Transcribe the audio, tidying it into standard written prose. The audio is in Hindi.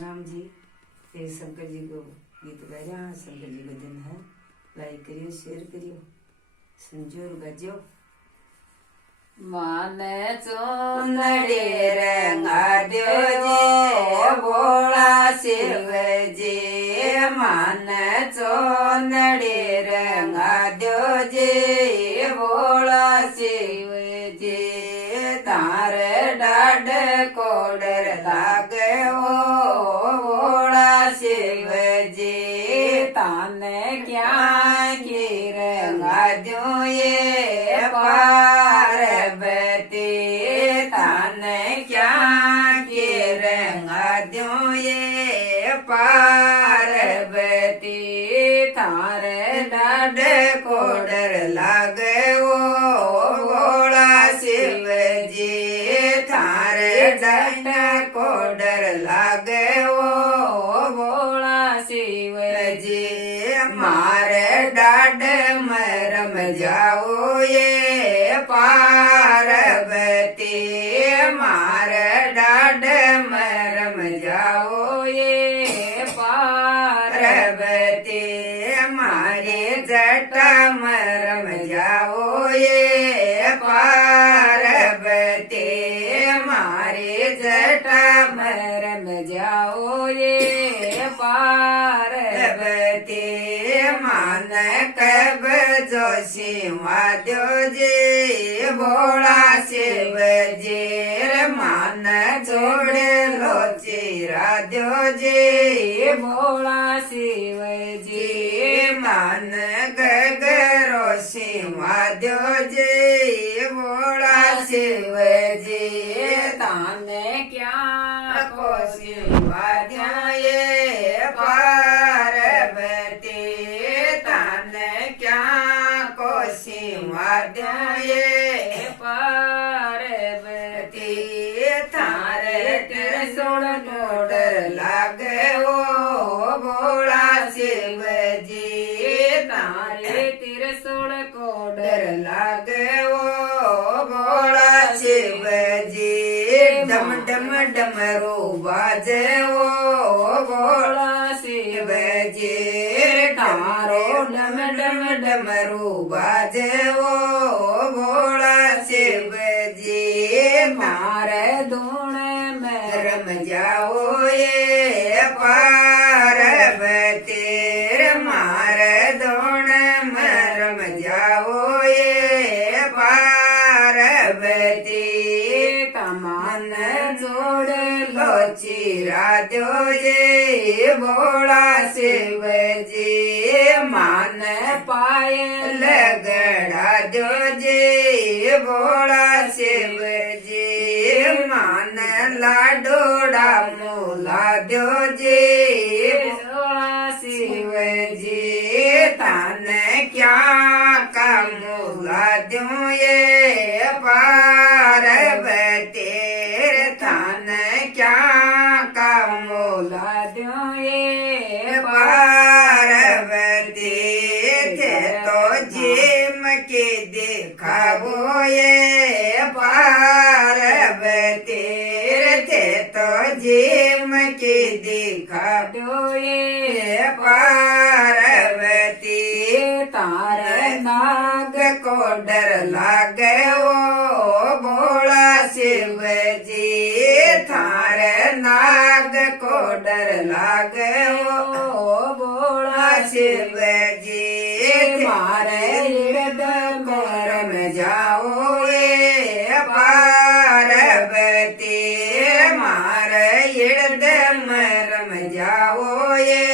राम जी ते शंकर जी को गीत गा रहा। शंकर जी का दिन है। लाइक करियो, शेयर करियो, समझो और गाजो। माने चोंदड़ी रंगा द्यो जी भोला शिव जी। माने चोंदड़ी रंगा द्यो जी भोला शिव जी। तारे डाड कोडर लागे ओ भोला शिव जी। ताने क्या की रंगा द्यो ये पार्वती। ताने क्या की रंगा द्यो ये पार्वती। तारे डाड कोडर लागे ओ भोला शिव जी। थारे डाड कोडर लागे ओ भोला शिव जी। मारे डाड मरम जाओ ये पार्वती। मारे डाड मरम जाओ ये पार्वती। मारे जटा मरम जाओ ये पार्वती। मारे जटा मरम जाओ ये पार्वती। मान कब जोशी वाद्यो जी भोला शिव जी। मान जोड़े लोची राध्यो जी भोला शिव जी। मान गगरोशी वाद्यो जी भोला शिव जी। ताने क्या कोशी वाद्या ये पार्वती। ताने क्या कोशी वाद्या ये पार्वती। थारे त्रिशूल कोडर लागे ओ भोला शिव जी। तारे त्रिशूल कोडर लागे ओ भोला शिव जी। डम डम डमरू बाजे ओ भोला शिव जी। तारो डम डम डमरू बाजे ओ भोला शिव जी। मारे धूण में रम जाओ ये पार्वती। मारे धूण में रम जाओ ये पार्वती। तमान जोड़ लोची राध्यो ये भोला शिव जी। मान पायल गड़ा द्यो जी भोला शिव जी। मान लाडोड़ा मूला द्यो जी भोला शिव जी। तान क्या का मूला द्यो ये पार्वती। तान क्या का मूला द्यो ये पार्वती। थे तो जिम के दिखावो ये पार्वती। थे तो जिम के दिखा दो ये पार्वती। तारे नाग को डर लागे ओ भोला शिव जी। थारे नाग को डर लागे ओ भोला शिव जी। मारे इर्द मरम जाओ ये पार्वती। मारे इर्द मरम जाओ ये